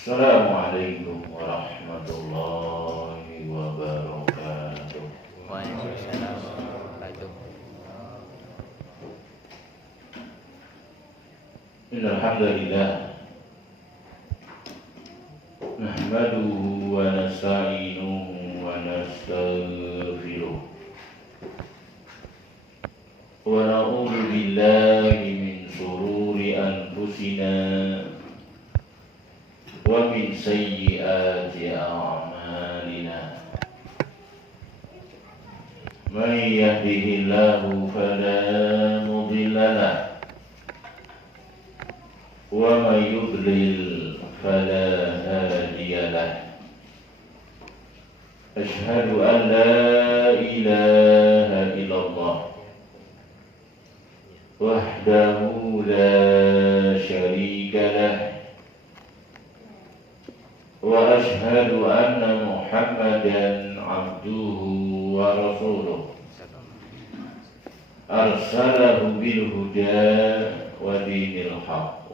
Assalamualaikum warahmatullahi wabarakatuh. Waalaikumsalam warahmatullahi Innal hamdalillah nahmaduhu wa nasta'inuhu wa nastaghfiruh wa na'udzu billahi min shururi anfusina wa min sayyiati a'malina. Man yahdihillahu fala mudilla lahu wa man yudlil fala hadiya lahu. Ashhadu an la ilaha illallah wahdahu la syarika lahu wa ashhadu anna Muhammadan abduhu wa rasuluh arsalahu bil huda wa dinil haqq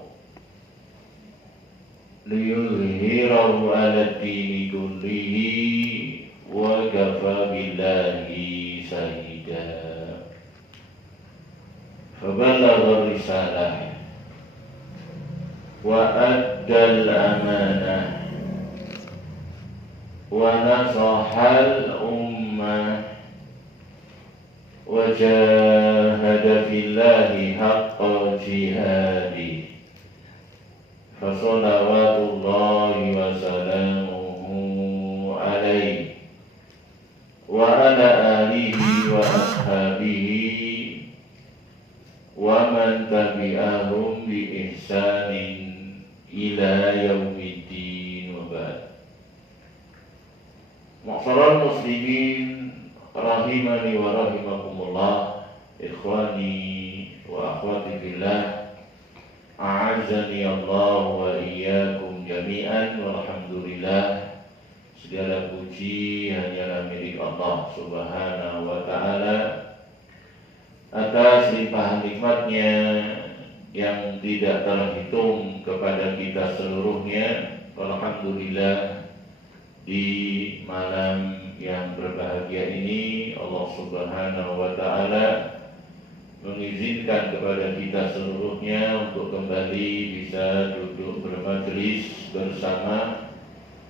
liyuzhirahu ala dini kullihi wa kafa billahi shahida. Faballagha risalah wa addal amanah wa nasahal ummah wa jahada fillahi haqqa jihadi. Fasalawatullahi wa salamuhu alaihi wa ala alihi wa ashabihi wa man tabi'ahum bi ihsanin ila yaumiddin wa ba'd. Ma'asyiral muslimin rahimani wa rahimakumullah, ikhwani wa akhwati fillah, a'azzani Allah wa iyyakum jami'an. Walhamdulillah, segala puji hanyalah milik Allah Subhanahu wa ta'ala atas limpahan nikmatnya yang tidak terhitung kepada kita seluruhnya. Alhamdulillah, di malam yang berbahagia ini Allah Subhanahu wa ta'ala mengizinkan kepada kita seluruhnya untuk kembali bisa duduk bermajelis bersama,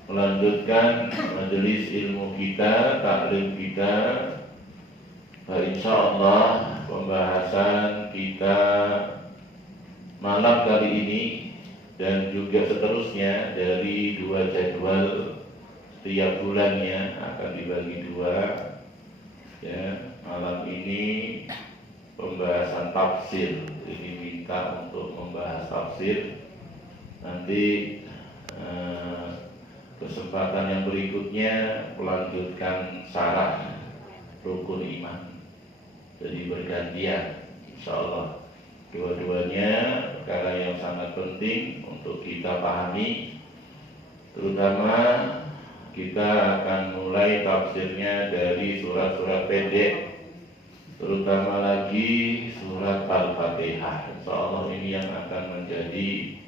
melanjutkan majelis ilmu kita, taklim kita. Insyaallah pembahasan kita malam kali ini dan juga seterusnya dari 2 jadwal setiap bulannya akan dibagi 2. Ya, malam ini pembahasan tafsir, ini minta untuk membahas tafsir. Nanti kesempatan yang berikutnya melanjutkan syarah rukun iman. Jadi bergantian, insyaallah. Dua-duanya perkara yang sangat penting untuk kita pahami. Terutama kita akan mulai tafsirnya dari surat-surat pendek, terutama lagi surat Al-Fatihah. Insyaallah ini yang akan menjadi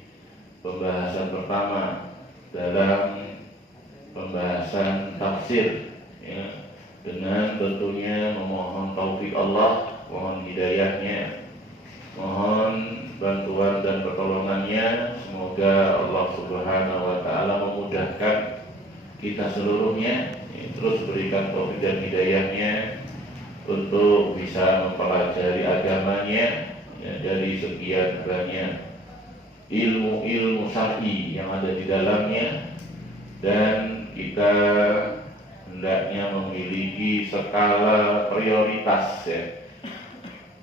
pembahasan pertama dalam pembahasan tafsir, ya, dengan tentunya memohon taufik Allah, mohon hidayahnya, mohon bantuan dan pertolongannya. Semoga Allah Subhanahu wa ta'ala memudahkan kita seluruhnya, terus berikan taufik dan hidayahnya untuk bisa mempelajari agamanya, ya, dari sekian banyak ilmu-ilmu syar'i yang ada di dalamnya. Dan kita hendaknya memiliki skala prioritas, ya,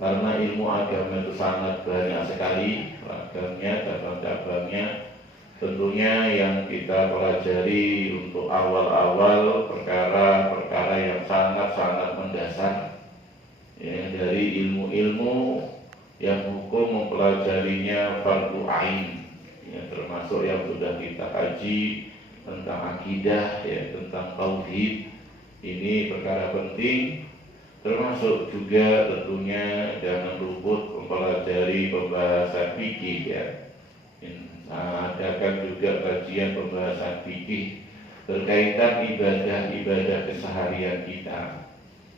karena ilmu agama itu sangat banyak sekali ragamnya, cabang-cabangnya. Tentunya yang kita pelajari untuk awal-awal perkara-perkara yang sangat-sangat mendasar, ya, dari ilmu-ilmu yang hukum mempelajarinya fardu ain, ya, termasuk yang sudah kita kaji tentang akidah, ya, tentang tauhid. Ini perkara penting. Termasuk juga tentunya jangan luput mempelajari pembahasan fikih, ya, Adakan juga kajian pembahasan fikih berkaitan ibadah-ibadah keseharian kita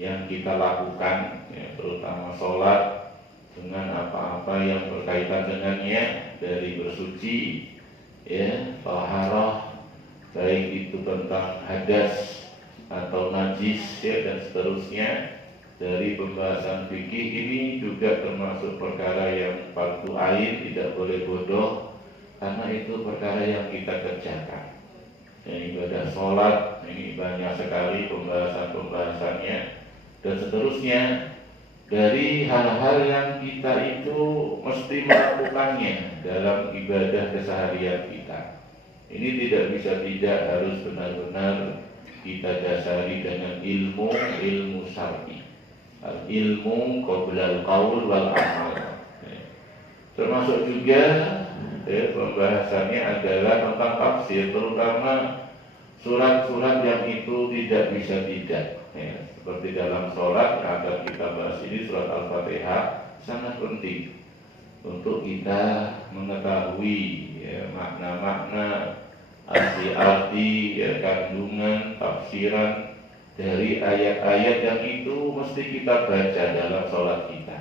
yang kita lakukan, ya, terutama sholat dengan apa-apa yang berkaitan dengannya, dari bersuci, ya, taharah, baik itu tentang hadas atau najis, ya, dan seterusnya. Dari pembahasan fikih ini juga termasuk perkara yang fardu ain, tidak boleh bodoh, karena itu perkara yang kita kerjakan. Ya, ibadah sholat ini banyak sekali pembahasannya dan seterusnya. Dari hal-hal yang kita itu mesti melakukannya dalam ibadah keseharian kita. Ini tidak bisa tidak, harus benar-benar kita dasari dengan ilmu syar'i. Ilmu qabla al-qaul wal amal. Termasuk juga, ya, pembahasannya adalah tentang tafsir, terutama surat-surat yang itu tidak bisa tidak, ya. Seperti dalam sholat yang akan kita bahas ini, surat Al-Fatihah sangat penting untuk kita mengetahui, ya, makna-makna, arti-arti, ya, kandungan, tafsiran dari ayat-ayat yang itu mesti kita baca dalam sholat kita.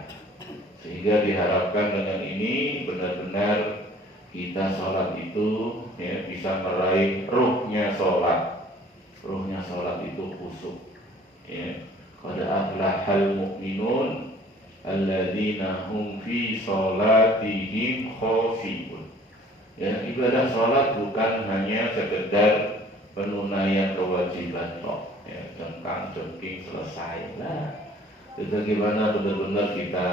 Sehingga diharapkan dengan ini benar-benar kita sholat itu, ya, bisa meraih ruhnya sholat. Ruhnya sholat itu khusyuk, ya. Qad aflahal mu'minun alladzina hum fi sholatihim khashi'un. Ya, ibadah sholat bukan hanya sekedar penunaian kewajiban toh, ya, jengking selesai. Nah, itu bagaimana benar-benar kita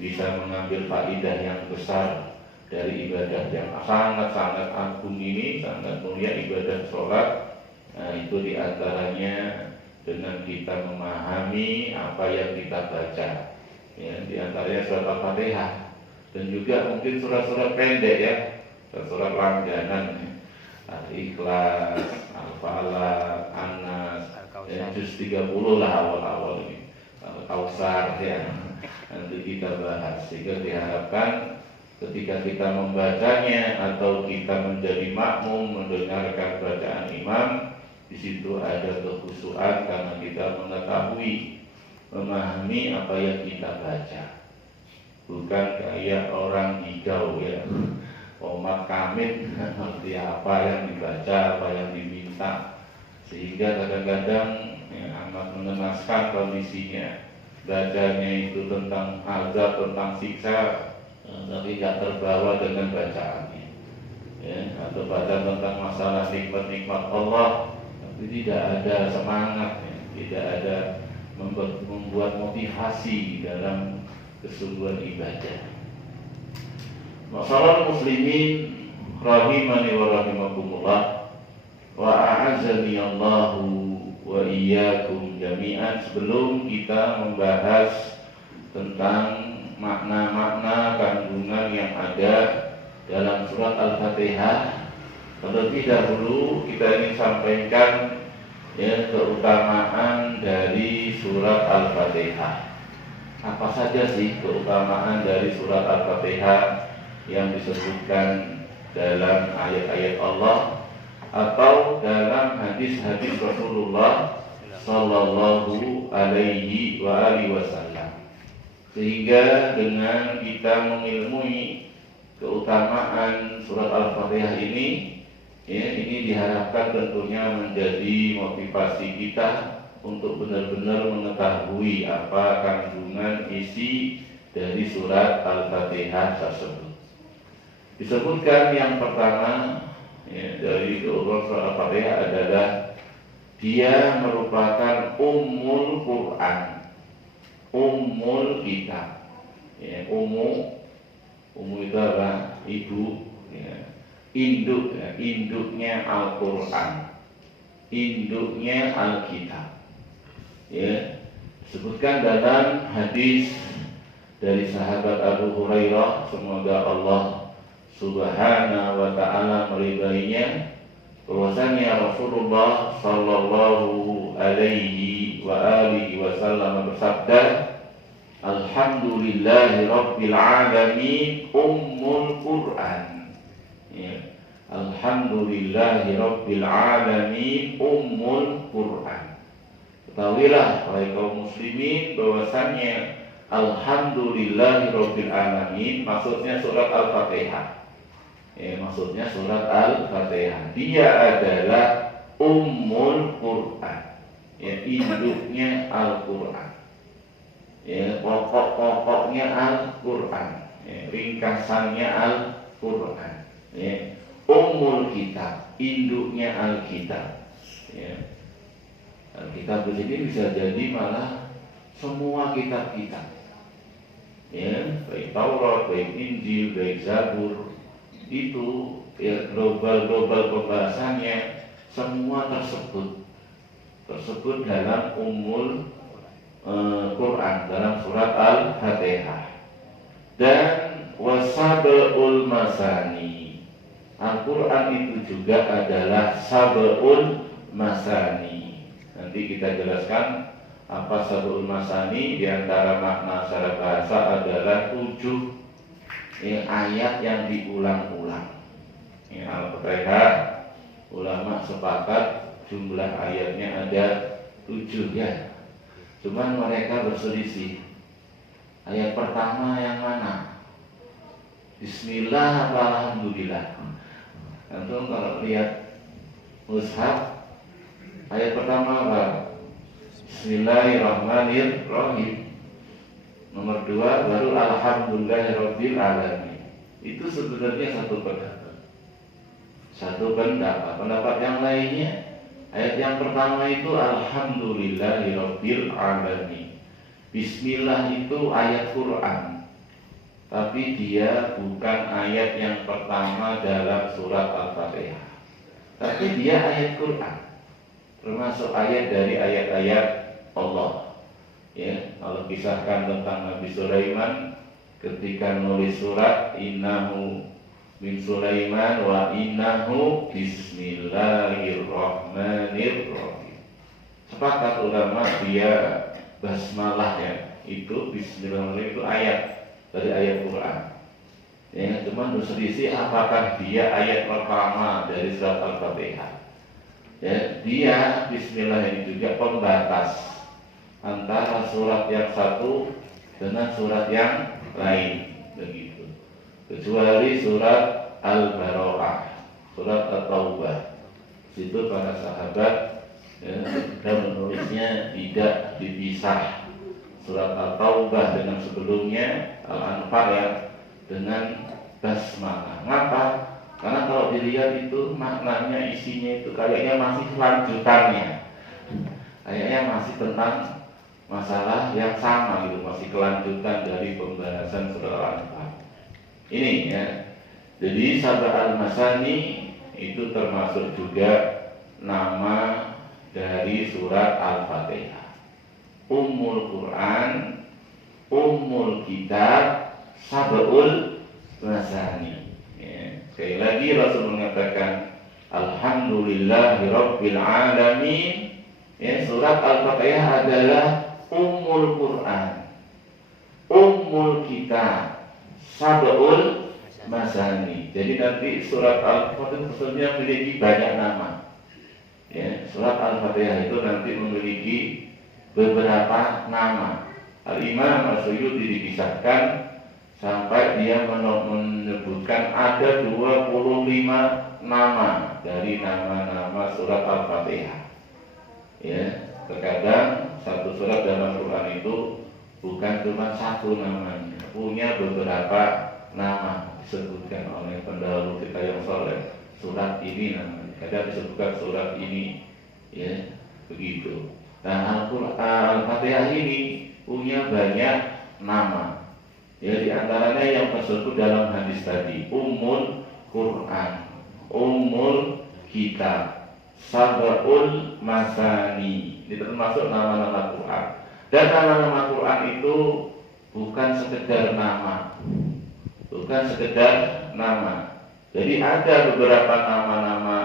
bisa mengambil faidah yang besar dari ibadah yang sangat-sangat agung ini, sangat mulia, ibadah sholat. Nah, itu diantaranya dengan kita memahami apa yang kita baca, ya, diantaranya surat Al-Fatihah dan juga mungkin surat-surat pendek, ya, surat langganan, ya. Al-Ikhlas, Al-Falaq, An-Nas, ya, juz 30 lah awal-awal ini, Al-Kautsar, ya, nanti kita bahas. Sehingga diharapkan ketika kita membacanya atau kita menjadi makmum mendengarkan bacaan imam, di situ ada kekhusyuan karena kita mengetahui, memahami apa yang kita baca. Bukan kayak orang hijau, ya, Omat Kamit, seperti apa yang dibaca, apa yang diminta, sehingga kadang-kadang, ya, amat mengenaskan kondisinya. Bacanya itu tentang azab, tentang siksa, tapi tidak terbawa dengan bacaannya, ya, atau baca tentang masalah nikmat-nikmat Allah, tapi tidak ada semangat, ya, tidak ada membuat motivasi dalam kesungguhan ibadah. Masalah muslimin rahimani wa rahimakumullah wa a'azzani Allahu wa iyyakum jami'an. Sebelum kita membahas tentang makna-makna kandungan yang ada dalam surat Al-Fatihah, terlebih dahulu kita ingin sampaikan, ya, keutamaan dari surat Al-Fatihah. Apa saja sih keutamaan dari surat Al-Fatihah yang disebutkan dalam ayat-ayat Allah atau dalam hadis-hadis Rasulullah Sallallahu Alaihi Wasallam, sehingga dengan kita mengilmui keutamaan surat Al-Fatihah ini, ya, ini diharapkan tentunya menjadi motivasi kita untuk benar-benar mengetahui apa kandungan isi dari surat Al-Fatihah tersebut. Disebutkan yang pertama, ya, dari keutamaan surat Al-Fatihah adalah dia merupakan ummul Quran, ummul kitab, ya, ummu itu apa? Ibu, ya. Induk, ya, induknya Al-Quran, induknya Alkitab, ya. Disebutkan dalam hadis dari sahabat Abu Hurairah, semoga Allah Subhanahu wa ta'ala meridainya, bahwasanya Rasulullah Sallallahu Alaihi Wasallam bersabda, Alhamdulillahi Rabbil Alamin Ummul Quran. Ya. Alhamdulillahi Rabbil Alamin Ummul Quran. Ketahuilah wahai kaum muslimin bahwasannya Alhamdulillahi Rabbil Alamin maksudnya surat Al-Fatihah. Ya, maksudnya surat Al-Fatihah. Dia adalah Ummul Quran. Ya, induknya Al-Quran. Ya, pokok-pokoknya Al-Quran. Ya, ringkasannya Al-Quran. Ya. Ummul Kitab, induknya Alkitab. Ya. Alkitab di sini bisa jadi malah semua kitab-kitab. Ya, baik Taurat, baik Injil, baik Zabur, itu ya, global pembahasannya semua tersebut dalam Ummul Quran, dalam surat Al-Fatihah. Dan wasabul masani, Al-Quran itu juga adalah sab'ul masani. Nanti kita jelaskan apa sab'ul masani. Di antara makna secara bahasa adalah 7 ayat yang diulang-ulang. Al-Fatihah, ulama sepakat jumlah ayatnya ada 7 ya. Cuman mereka berselisih. Ayat pertama yang mana? Bismillah apa Alhamdulillah? Antum kalau lihat mushaf ayat pertama apa? Bismillahirrahmanirrahim. Nomor 2 baru Alhamdulillahirabbil alamin. Itu sebenarnya satu pendapat. Pendapat yang lainnya ayat yang pertama itu Alhamdulillahirabbil alamin. Bismillah itu ayat Quran. Tapi dia bukan ayat yang pertama dalam surat Al-Fatihah. Tapi dia ayat Quran, termasuk ayat dari ayat-ayat Allah. Ya, kalau kisahkan tentang Nabi Sulaiman ketika nulis surat innahu min Sulaiman wa innahu bismillahirrahmanirrahim. Sepakat ulama dia basmalah ya, itu bismillahirrahmanirrahim itu ayat dari ayat Quran. Ya, cuma berselisih apakah dia ayat pertama dari surat Al-Fatihah. Ya, dia Bismillah ini juga pembatas antara surat yang satu dengan surat yang lain, begitu. Kecuali surat Al-Baqarah, surat At-Taubah. Situ para sahabat ya, menulisnya tidak dipisah. Surat At-Taubah dengan sebelumnya Al-Anfal ya dengan basmalah. Ngapa? Karena kalau dilihat itu maknanya, isinya itu kayaknya masih lanjutannya. Kayaknya masih tentang masalah yang sama gitu, masih kelanjutan dari pembahasan surat Al-Anfal. Ini ya. Jadi Sab'a al-Masani itu termasuk juga nama dari surat Al-Fatihah. Ummul Quran, Ummul Kitab, Sab'ul Masani. Ya. Sekali lagi Rasul mengatakan Alhamdulillahirabbil alamin. Ya, surat Al-Fatihah adalah Ummul Quran, Ummul Kitab, Sab'ul Masani. Jadi nanti surat Al-Fatihah sebetulnya memiliki banyak nama. Ya, surat Al-Fatihah itu nanti memiliki beberapa nama. Al-Imam As-Suyuti dikisahkan sampai dia menyebutkan ada 25 nama dari nama-nama surat Al-Fatihah. Ya, terkadang satu surat dalam Quran itu bukan cuma satu namanya, punya beberapa nama disebutkan oleh pendahulu kita yang soleh. Surat ini namanya, kadang disebutkan surat ini, ya begitu. Nah, Al-Fatihah ini punya banyak nama. Ya, di antaranya yang tersebut dalam hadis tadi, Ummul Quran, Ummul Kitab, Sab'ul Masani. Ini termasuk nama-nama Quran. Dan nama-nama Quran itu bukan sekedar nama, bukan sekedar nama. Jadi ada beberapa nama-nama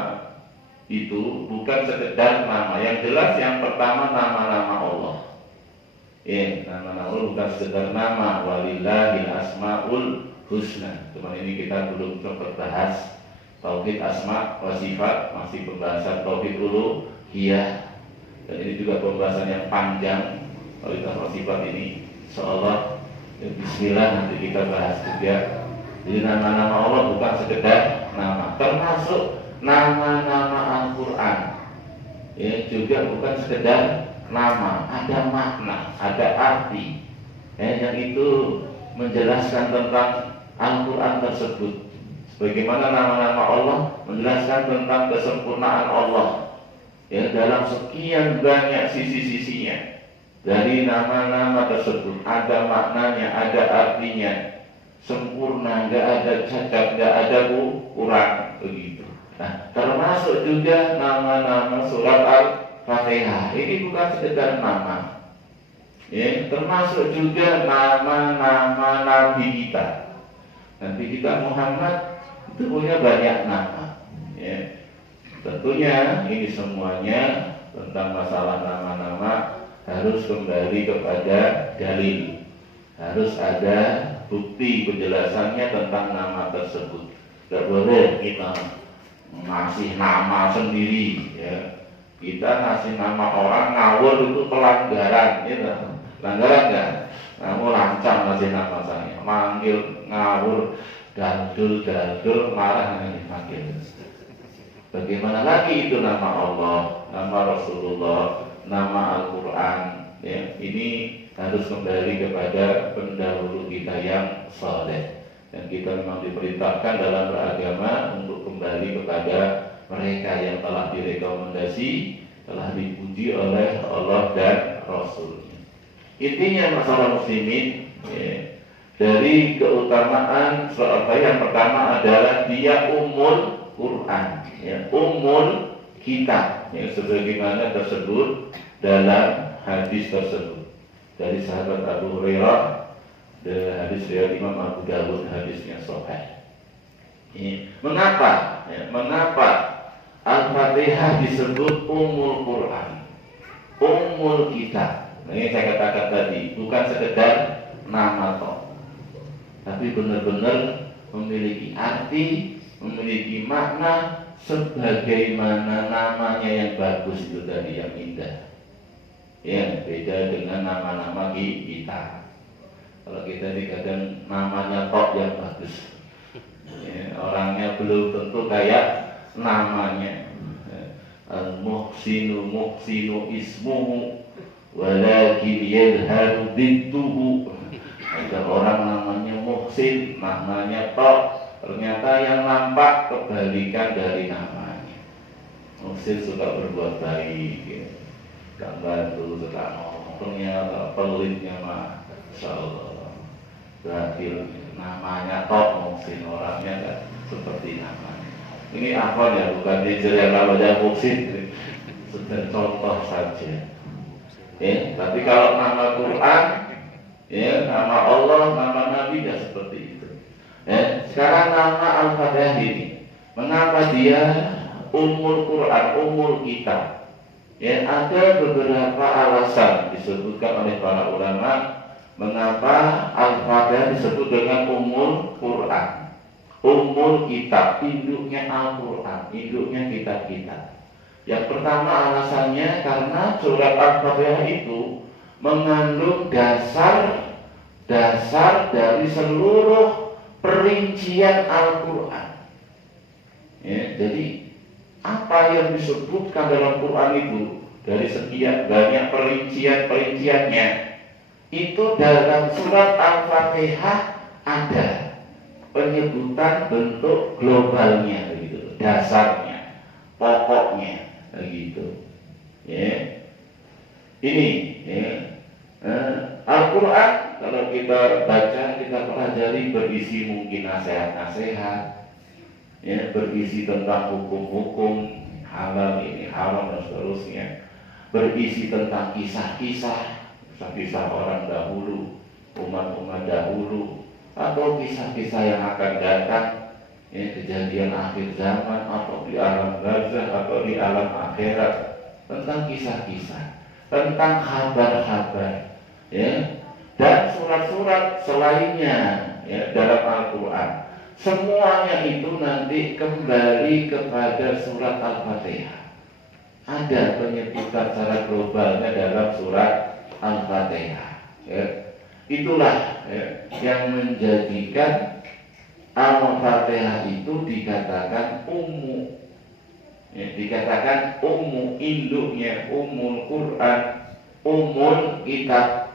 itu bukan sekedar nama. Yang jelas yang pertama nama-nama Allah. Ya, nama-nama Allah bukan sekedar nama. Walillahil asmaul husna. Cuma ini kita belum sempat bahas. tauhid asma wa sifat, masih pembahasan tauhid uluhiyah. Dan ini juga pembahasan yang panjang tauhid asma wa sifat ini. Insyaallah ya, bismillah nanti kita bahas juga. Jadi nama-nama Allah bukan sekedar nama, termasuk nama-nama Al-Qur'an. Ya, juga bukan sekedar nama, ada makna, ada arti. Yang itu menjelaskan tentang Al-Quran tersebut. Bagaimana nama-nama Allah menjelaskan tentang kesempurnaan Allah. Ya, dalam sekian banyak sisi-sisinya. Dari nama-nama tersebut ada maknanya, ada artinya. Sempurna, nggak ada cacat, nggak ada kurang, begitu. Nah, termasuk juga nama-nama surat Al-Fatihah. Ini bukan sekedar nama. Ya, termasuk juga nama-nama Nabi kita. Nabi kita Muhammad itu punya banyak nama. Ya. Tentunya ini semuanya tentang masalah nama-nama harus kembali kepada dalil. Harus ada bukti penjelasannya tentang nama tersebut. Tidak boleh kita ngasih nama sendiri. Ya. Kita ngasih nama orang ngawur itu pelanggaran, gitu. Pelanggaran kan? Kamu lancang ngasih nama saya, manggil ngawur, gandul, marah yang dipanggil. Bagaimana lagi itu nama Allah, nama Rasulullah, nama Al-Quran. Ya, ini harus kembali kepada pendahulu kita yang saleh. Dan kita memang diperintahkan dalam beragama untuk kembali kepada mereka yang telah direkomendasi, telah dipuji oleh Allah dan Rasul. Intinya masalah muslimin ya, dari keutamaan surat yang pertama adalah dia ummul Quran, ya, ummul kitab, yang sebagaimana tersebut dalam hadis tersebut dari sahabat Abu Hurairah, dari hadis riwayat Imam Abu Dawud, hadisnya sahih. Mengapa? Ya, mengapa Al-Fatihah disebut ummul Quran, ummul kitab? Nah, ini saya katakan tadi, bukan sekedar nama toh, tapi benar-benar memiliki arti, memiliki makna, sebagaimana namanya yang bagus itu tadi, yang indah. Ya, beda dengan nama-nama kita. Kalau kita kadang namanya toh yang bagus, ya, orangnya belum tentu kayak namanya. Al-muhsinu muhsinu ismuhu walakin yadharu bintuhu. Ada orang namanya Muhsin, namanya Tok, ternyata yang nampak kebalikan dari namanya. Muhsin suka berbuat baik, ya. Suka bantu, suka nolong, ternyata pelitnya mah insyaallah berhasil. Namanya Tok Muhsin, orangnya kan seperti namanya. Ini apa ya, bukan dijelaskan kalau dia Muhsin, sudah contoh saja. Ya, tapi kalau nama Quran, ya, nama Allah, nama Nabi, ya seperti itu. Ya, sekarang nama Al-Fatihah ini, mengapa dia ummul Quran, ummul kitab? Ya, ada beberapa alasan disebutkan oleh para ulama mengapa Al-Fatihah disebut dengan ummul Quran, ummul kitab, induknya Al-Quran, induknya kitab-kitab. Yang pertama alasannya karena surat Al-Fatihah itu mengandung dasar dari seluruh perincian Al-Quran. Ya, jadi apa yang disebutkan dalam Quran itu dari sekian banyak perinciannya itu dalam surat Al-Fatihah ada penyebutan bentuk globalnya, gitu, dasarnya, pokoknya. Begitu, ya. Ini, ya. Al-Quran kalau kita baca, kita pelajari berisi mungkin nasihat-nasihat, ya, berisi tentang hukum-hukum halal ini, haram dan seterusnya, berisi tentang kisah-kisah orang dahulu, umat-umat dahulu, atau kisah-kisah yang akan datang. Ya, kejadian akhir zaman atau di alam barzakh atau di alam akhirat, tentang kisah-kisah, tentang kabar-kabar, ya, dan surat-surat selainnya, ya, dalam Al-Quran. semuanya itu nanti kembali kepada surat Al-Fatihah. Ada penyebutan secara globalnya dalam surat Al-Fatihah. Ya. Itulah yang menjadikan Al-Fatihah itu dikatakan ummu. Dikatakan ummu, induknya, ummul Quran, ummul kitab,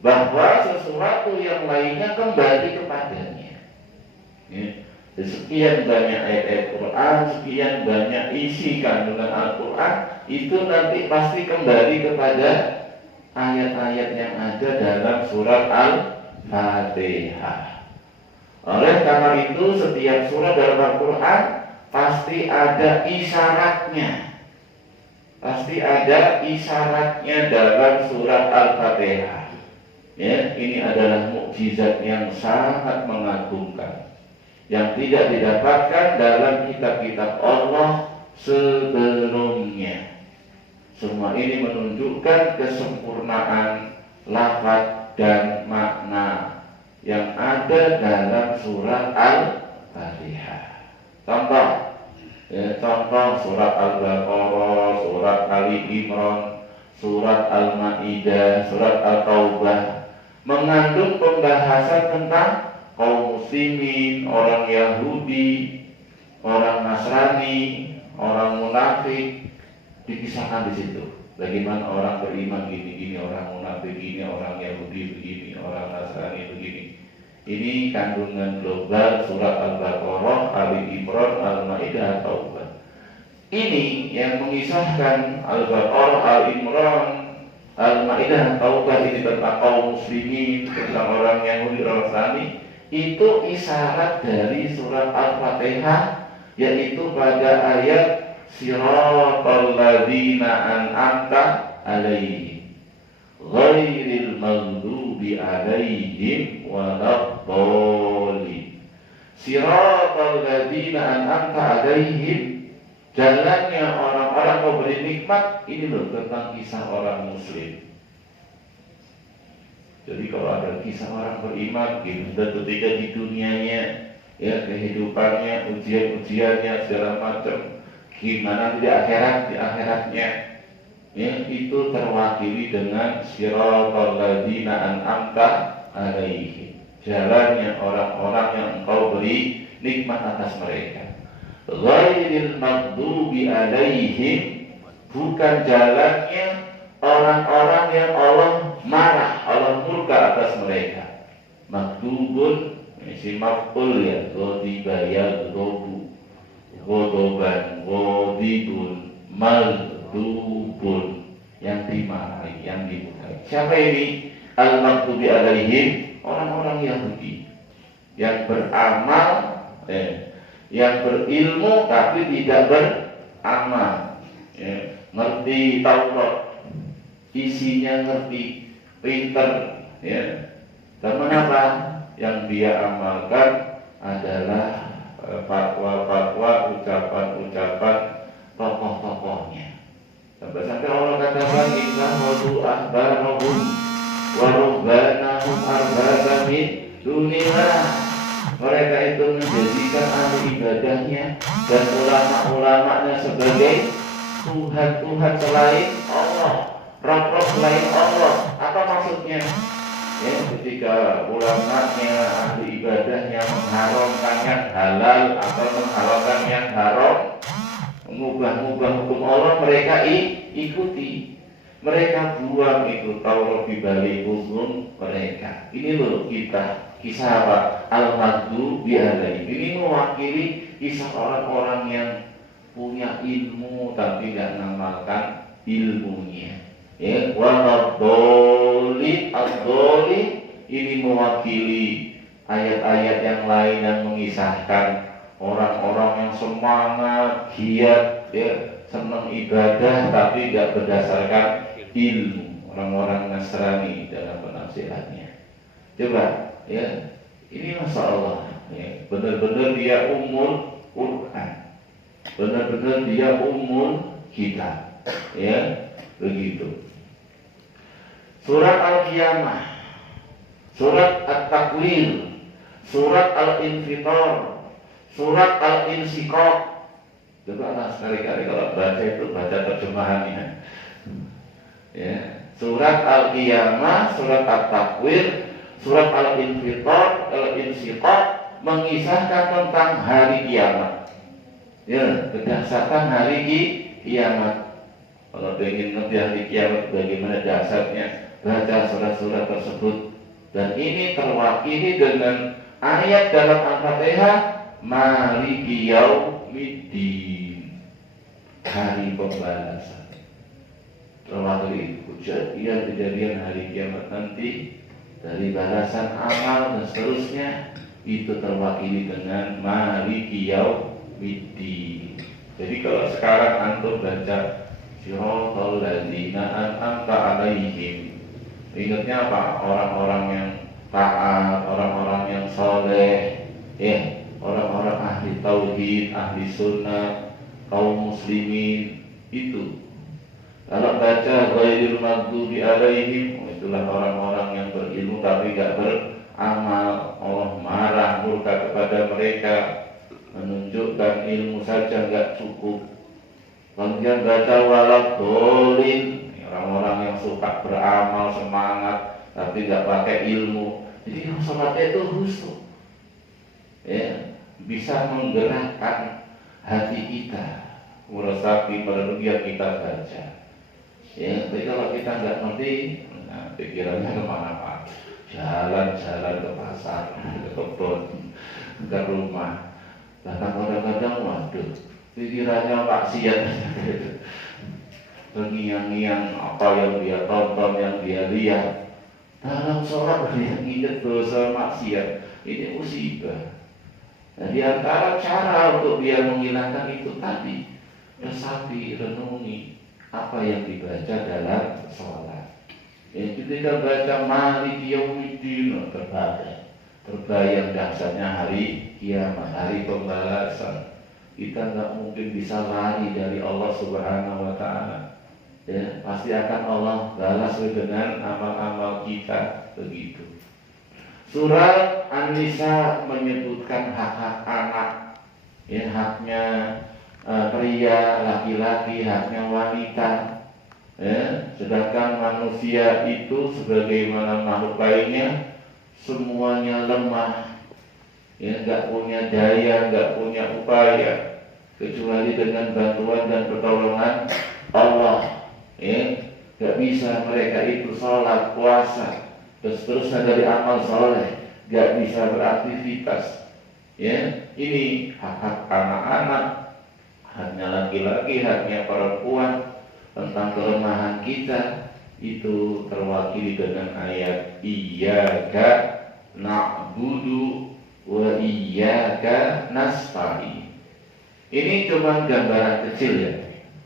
bahwa sesuatu yang lainnya kembali kepadanya. Sekian banyak ayat-ayat Quran, sekian banyak isi kandungan Al-Quran, itu nanti pasti kembali kepada ayat-ayat yang ada dalam surat Al-Fatihah. Oleh karena itu setiap surat dalam Al-Quran pasti ada isyaratnya. Pasti ada isyaratnya dalam surat Al-Fatihah. Ya, ini adalah mukjizat yang sangat mengagumkan, yang tidak didapatkan dalam kitab-kitab Allah sebelumnya. Semua ini menunjukkan kesempurnaan lafaz dan makna yang ada dalam surat Al-Fatihah. Contoh surat Al-Baqarah, surat Ali Imran, surat Al-Maidah, surat Al-Taubah mengandung pembahasan tentang kaum muslimin, orang Yahudi, orang Nasrani, orang munafik, dikisahkan di situ. Bagaimana orang beriman gini-gini, orang munafik gini, orang Yahudi begini, orang Nasrani begini. Ini kandungan global surat Al-Baqarah, Ali Imran, Al-Maidah, Taubah. Ini yang mengisahkan Al-Baqarah, Al-Imran, Al-Maidah, Taubah ini tentang kaum muslimin, tentang orang Yahudi, orang Nasrani. Itu isyarat dari surat Al-Fatihah, yaitu pada ayat Siratal ladzina an'amta alaihim ghairil maghdubi alaihim waladdallin. Siratal ladzina an'amta alaihim, jalannya orang-orang kau beri nikmat. Ini loh tentang kisah orang muslim. Jadi kalau ada kisah orang beriman, ketika di dunianya, ya kehidupannya, ujian-ujiannya segala macam, gimana di akhiratnya, ya itu terwakili dengan siratal ladzina an'amta alaihim, jalannya orang-orang yang engkau beri nikmat atas mereka. Ghairil maghdubi alaihim, bukan jalannya orang-orang yang Allah marah, Allah murka atas mereka. Maghdubun isi maf'ul, ya, ghadiba yaghdabu, ghadaban, ghadibun, maghdubun, yang dimarahi, yang dimurkai. Siapa ini? Al-maghdubi alaihim, orang-orang Yahudi yang beramal, yang berilmu tapi tidak beramal, ngerti Taurat, isinya ngerti, pinter, ya. Dan apa yang dia amalkan adalah fatwa-fatwa, ucapan-ucapan tokoh-tokohnya. Sampai Allah katakan inna wadu ahbarahum wa rubbanahum arbaba min dunillah. Mereka itu menjadikan ahli ibadahnya dan ulama-ulamanya sebagai Tuhan-Tuhan selain Allah, Rob-Rob selain Allah. Apa maksudnya? Ya, ketika ulamanya, ahli ibadahnya mengharamkan yang halal atau menghalalkan yang haram, mengubah-ubah hukum Allah, mereka ikuti. Mereka buang itu Taurat di balik hukum mereka. Ini loh kisah apa? Al-Maghdubi alaihim. Ini mewakili kisah orang-orang yang punya ilmu tapi tidak mengamalkan ilmunya. Ya, waladdallin, ad-dallin ini mewakili ayat-ayat yang lain yang mengisahkan orang-orang yang semangat, giat, ya, senang ibadah tapi tidak berdasarkan ilmu. Orang-orang Nasrani dalam penafsirannya. Coba, ya, ini Masya Allah, ya, benar-benar dia ummul Quran, benar-benar dia ummul kitab, ya, begitu. Surat Al-Qiyamah, surat At-Takwir, surat Al-Infitar, surat Al-Insyiqaq. Coba sekali-kali kalau baca itu baca terjemahannya. Ya, surat Al-Qiyamah, surat At-Takwir, surat Al-Insyiqaq mengisahkan tentang hari kiamat. Ya, berdasarkan hari kiamat. Kalau ingin ngerti hari kiamat bagaimana dasarnya, baca surat-surat tersebut. Dan ini terwakili dengan ayat dalam Al-Fatihah, Maliki Yaumiddin, hari pembalasan. Terwakili kejadian-kejadian hari kiamat nanti, dari balasan amal dan seterusnya, itu terwakili dengan Maliki Yaumiddin. Jadi kalau sekarang antum baca Siratal ladzina an'amta 'alaihim, ingatnya apa? Orang-orang yang taat, orang-orang yang soleh, ya, orang-orang ahli tauhid, ahli sunnah, kaum muslimin. Itu kalau baca ghairil maghdubi 'alaihim, itulah orang-orang yang berilmu tapi gak beramal. Allah marah, murka kepada mereka, menunjukkan ilmu saja gak cukup. Kemudian baca waladhdallin, orang-orang yang suka beramal, semangat tapi gak pakai ilmu. Jadi yang sholatnya itu khusyuk, ya, bisa menggerakkan hati kita, meresapi melalui yang kita baca. Ya, tapi kalau kita nggak ngerti, nah, pikirannya kemana Pak? Jalan-jalan ke pasar, ke kebun, ke rumah. Bahkan kadang-kadang, waduh, pikirannya maksiat. Terngiang-ngiang apa yang dia tonton, yang dia lihat. Dalam sholat dia ingat dosa maksiat. Ini musibah. Nah, di antara cara untuk dia menghilangkan itu tadi, resapi, renungi apa yang dibaca dalam sholat. Yang ketika baca Maliki Yaumiddin, terbayang dahsyatnya hari kiamat, hari pembalasan. Kita nggak mungkin bisa lari dari Allah Subhanahu wa Ta'ala. Ya, pasti akan Allah balas dengan amal-amal kita, begitu. Surat An-Nisa menyebutkan hak-hak anak, ya, haknya pria, laki-laki, haknya wanita. Ya, sedangkan manusia itu sebagaimana makhluk lainnya semuanya lemah, ya, nggak punya daya, nggak punya upaya kecuali dengan bantuan dan pertolongan Allah. Ya, nggak bisa mereka itu sholat, puasa, terus-terusan dari amal soleh, nggak bisa beraktivitas. Ya, ini hak-hak anak-anak, haknya laki-laki, haknya perempuan. Tentang kelemahan kita itu terwakili dengan ayat Iyyaka na'budu wa iyyaka nasta'in. Ini cuma gambaran kecil,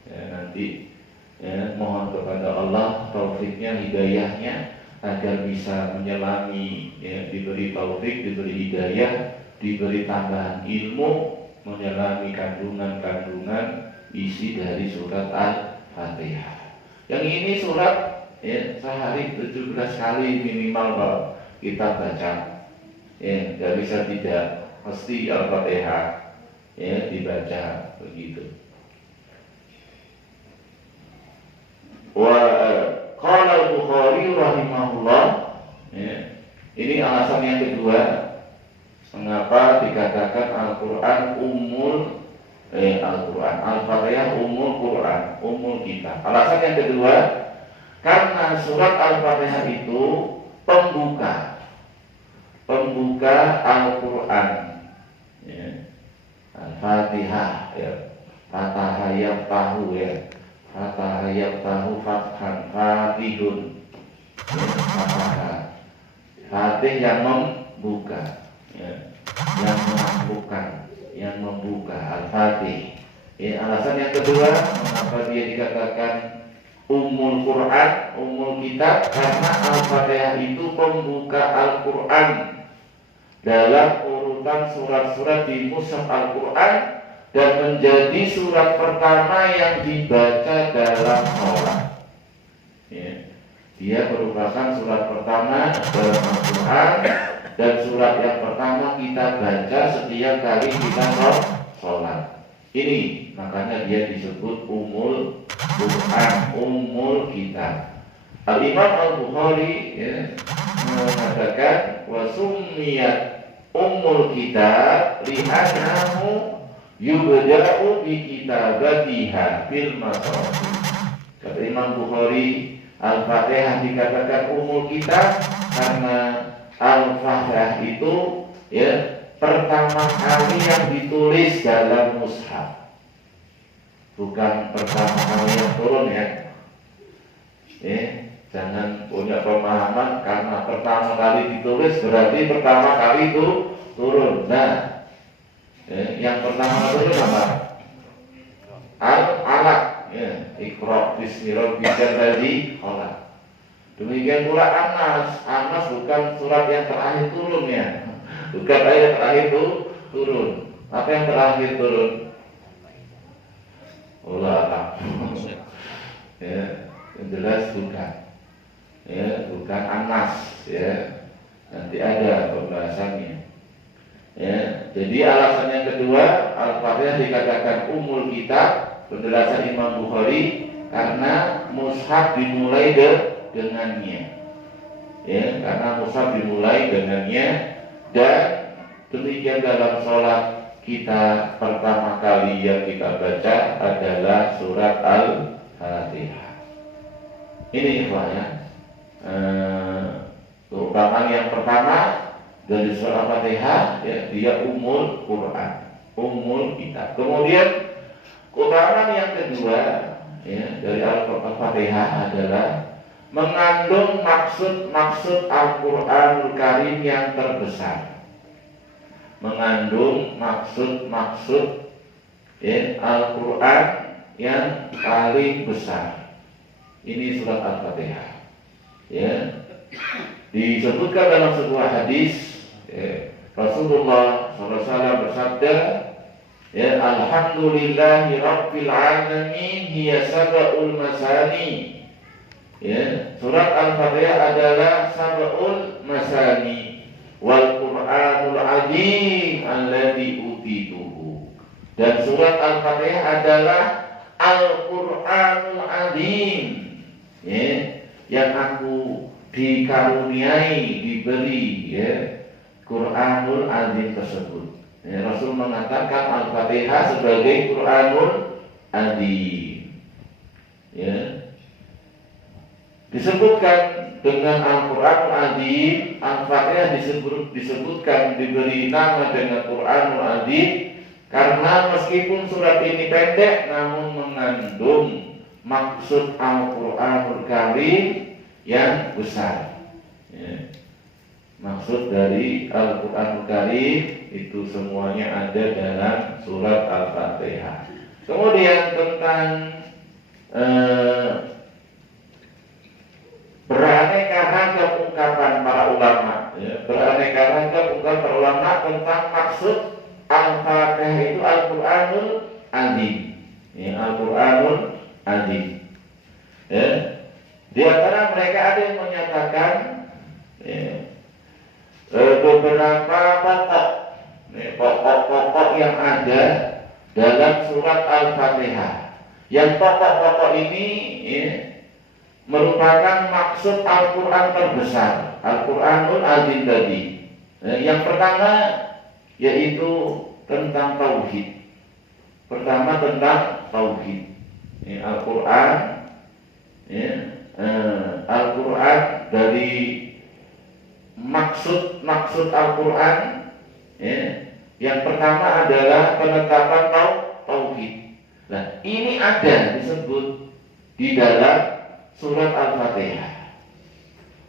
ya, nanti, ya, mohon kepada Allah taufiknya, hidayahnya agar bisa menyelami, ya, diberi taufik, diberi hidayah, diberi tambahan ilmu, menyelami kandungan-kandungan isi dari surat Al-Fatihah. Yang ini surat, ya, sehari 17 kali minimal kalau kita baca. Ya, nggak bisa tidak, mesti Al-Fatihah, ya, dibaca begitu. Wa qala Al-Bukhari rahimahullah, ya, ini alasan yang kedua mengapa dikatakan Al-Quran Al-Quran, Al-Fatihah Ummul Quran, Ummul Kitab. Alasan yang kedua, karena surat Al-Fatihah itu pembuka Al-Quran, ya. Al-Fatihah, ya, Fatahah yang tahu, ya, Fatahah yang tahu, Fathan, Fatihun, ya, Fatahah, Fatih yang membuka, ya, yang menaklukan, yang membuka, Al-Fatih. Ya, alasan yang kedua mengapa dia dikatakan Ummul Quran, Ummul Kitab, karena Al-Fatihah itu pembuka Al-Quran dalam urutan surat-surat di Mushaf Al-Quran dan menjadi surat pertama yang dibaca dalam sholat. Ya, dia merupakan surat pertama dalam Al-Quran dan surat yang pertama kita baca setiap kali kita sholat. Ini makanya dia disebut Ummul Quran, Ummul Kitab. Al-Imam Al-Bukhari mengatakan wasumiyat Ummul Kitab li'annahu yubda'u bi kitabatiha fil masahif. Kata Imam Bukhari, Al-Fatihah dikatakan Ummul Kitab karena Al-Fatihah itu pertama kali yang ditulis dalam mushaf, bukan pertama kali yang turun ya. Jangan punya pemahaman karena pertama kali ditulis berarti pertama kali itu turun. Nah, yang pertama turun apa? Al-Alaq, Iqra bismi rabbikal ladzi khalaq. Demikian pula An-Nas bukan surat yang terakhir turun ya. Bukan ayat terakhir itu turun. Apa yang terakhir turun? Ulah yang jelas bukan. Bukan An-Nas ya. Nanti ada pembahasannya. Jadi alasan yang kedua, Al-Fatihah dikatakan Ummul Kitab, penjelasan Imam Bukhari karena mushaf dimulai dengannya. Karena mushaf dimulai dengannya. Dan demikian dalam sholat kita pertama kali yang kita baca adalah surat Al-Fatihah. Ini ya, keutamaan yang pertama dari surat Al-Fatihah dia Ummul Quran, Ummul Kitab. Kemudian keutamaan yang kedua dari Al-Fatihah adalah mengandung maksud-maksud Al-Quranul Karim yang terbesar. Mengandung maksud-maksud Al-Quran yang paling besar. Ini surat Al-Fatihah. Disebutkan dalam sebuah hadis, Rasulullah SAW bersabda, Alhamdulillahi Rabbil Alamin hiya sab'ul masani. Surat Al-Fatihah adalah sab'ul masani wal Qur'anul azim alladzi utituhu. Dan surat Al-Fatihah adalah Al-Qur'anul azim yang aku dikaruniai, diberi Qur'anul azim tersebut. Rasul mengatakan Al-Fatihah sebagai Qur'anul azim. Disebutkan dengan Al-Quranul Azim, Al-Fatihah disebutkan diberi nama dengan Quranul Azim karena meskipun surat ini pendek namun mengandung maksud Al-Quranul Karim yang besar. Maksud dari Al-Quranul Karim itu semuanya ada dalam surat Al-Fatihah. Kemudian tentang beraneka ragam ungkapan para ulama, beraneka ragam ungkapan para ulama tentang maksud Al-Fatihah itu Al-Quranul Azim, Al-Quranul Azim. Di antara mereka ada yang menyatakan beberapa pokok yang ada dalam surat Al-Fatihah. Yang pokok-pokok ini merupakan maksud Al-Quran terbesar, Al-Quranul Azim tadi. Yang pertama yaitu tentang tauhid. Pertama tentang tauhid. Al-Quran, Al-Quran dari maksud Al-Quran. Yang pertama adalah penetapan tauhid. Nah, ini ada disebut di dalam surat Al-Fatihah.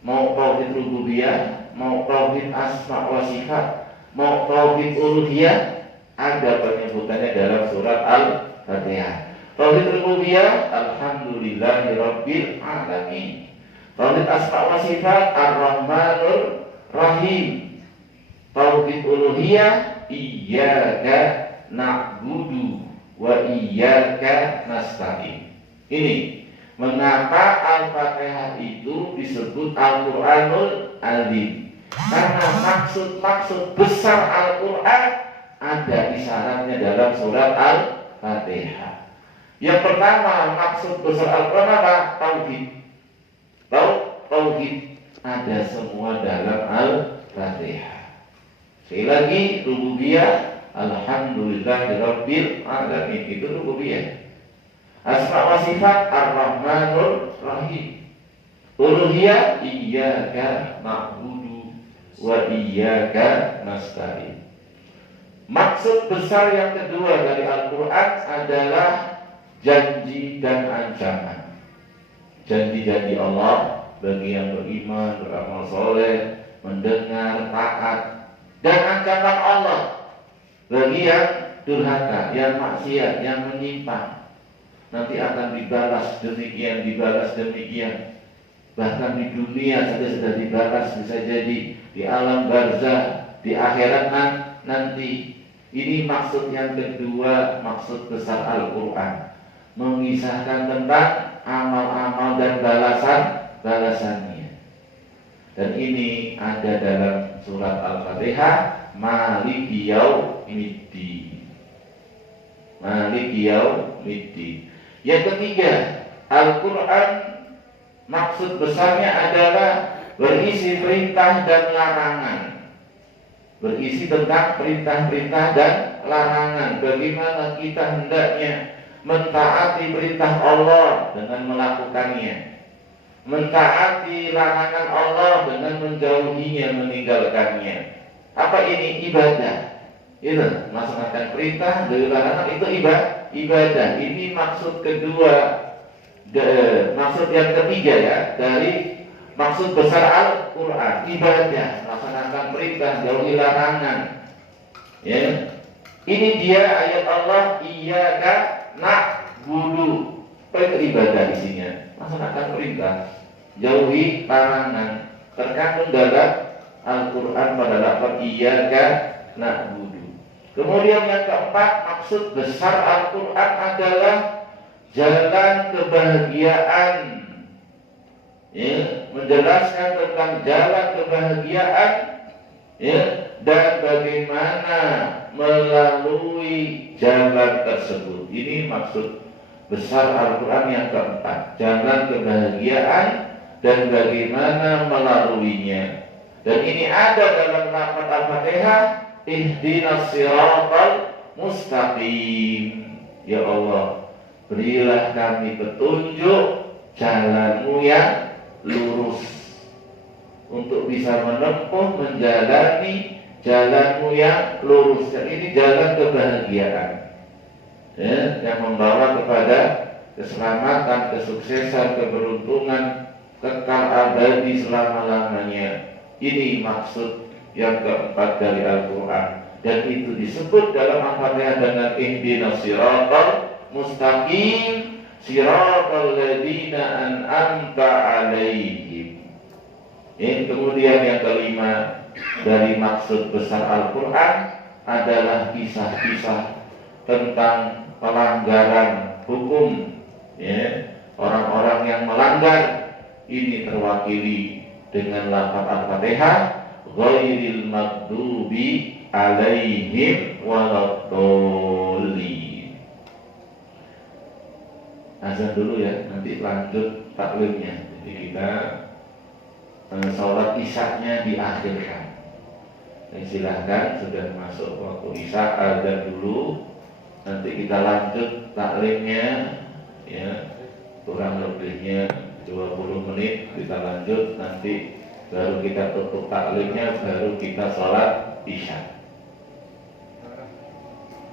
Mau tauhid rububiyah, mau tauhid asma wa sifat, mau tauhid uluhiyah, ada penyebutannya dalam surat Al-Fatihah. Tauhid rububiyah, Alhamdulillahi Rabbil Alamin. Tauhid asma wa sifat, Ar-Rahmanur Rahim. Tauhid uluhiyah, Iyyaka na'budu wa iyyaka nasta'in. Ini mengapa Al-Fatihah itu disebut Al-Quranul Azim. Karena maksud-maksud besar Al-Quran ada isyaratnya dalam surat Al-Fatihah. Yang pertama, maksud besar Al-Quran apa? Tauhid. Tauhid ada semua dalam Al-Fatihah. Sekali lagi, rububiyah, alhamdulillahirabbil alamin, itu rububiyah. Asma wa sifat ar-Rahmanur Rahim. Uluhiyah, iyyaka na'budu wa iyyaka nasta'in. Maksud besar yang kedua dari Al-Quran adalah janji dan ancaman. Janji-janji Allah bagi yang beriman, beramal soleh, mendengar, taat. Dan ancaman Allah bagi yang durhaka, yang maksiat, yang menyimpang. Nanti akan dibalas demikian, dibalas demikian. Bahkan di dunia saja sudah dibalas, bisa jadi di alam barzah, di akhirat nanti. Ini maksud yang kedua, maksud besar Al-Quran, mengisahkan tentang amal-amal dan balasannya. Dan ini ada dalam surat Al-Fatihah, Maliki Yaumiddin. Maliki Yaumiddin. Yang ketiga, Al-Quran maksud besarnya adalah berisi perintah dan larangan. Berisi tentang perintah-perintah dan larangan. Bagaimana kita hendaknya mentaati perintah Allah dengan melakukannya, mentaati larangan Allah dengan menjauhinya, meninggalkannya. Apa ini? Ibadah. Itu melaksanakan perintah dari larangan, itu ibadah. Ini maksud kedua, maksud yang ketiga ya dari maksud besar Al-Quran, ibadah, melaksanakan perintah, jauhi larangan. Ya, ini dia ayat Allah, iyyaka na'budu. Apa itu ibadah isinya? Melaksanakan perintah, jauhi larangan. Terkandung dalam Al-Quran pada lafaz iyyaka na'budu. Kemudian yang keempat, maksud besar Al-Quran adalah jalan kebahagiaan. Ya, menjelaskan tentang jalan kebahagiaan, ya, dan bagaimana melalui jalan tersebut. Ini maksud besar Al-Quran yang keempat, jalan kebahagiaan dan bagaimana melaluinya. Dan ini ada dalam lafaz Al-Fatihah, ihdinas siratal mustaqim. Ya Allah, berilah kami petunjuk jalanmu yang lurus untuk bisa menempuh, menjalani jalanmu yang lurus. Dan ini jalan kebahagiaan, ya, yang membawa kepada keselamatan, kesuksesan, keberuntungan, kekal abadi selama-lamanya. Ini maksud yang keempat dari Al-Quran, dan itu disebut dalam Al-Fatihah dengan ihdinas siratal mustaqim, siratal ladzina an'amta 'alaihim. Kemudian yang kelima dari maksud besar Al-Quran adalah kisah-kisah tentang pelanggaran hukum, ya, orang-orang yang melanggar. Ini terwakili dengan lafaz Al-Fatihah, ghairil maghdubi 'alaihim waladdallin. Azan dulu ya, nanti lanjut taklimnya. Jadi kita sholat isyaknya diakhirkan. Silahkan, sudah masuk waktu isya, azan dulu. Nanti kita lanjut taklimnya, ya, kurang lebihnya 20 menit kita lanjut. Nanti baru kita tutup taklimnya, baru kita sholat isya.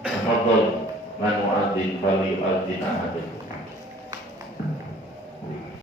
Tafadhol man mu'adzin falyu'adzin ahadun.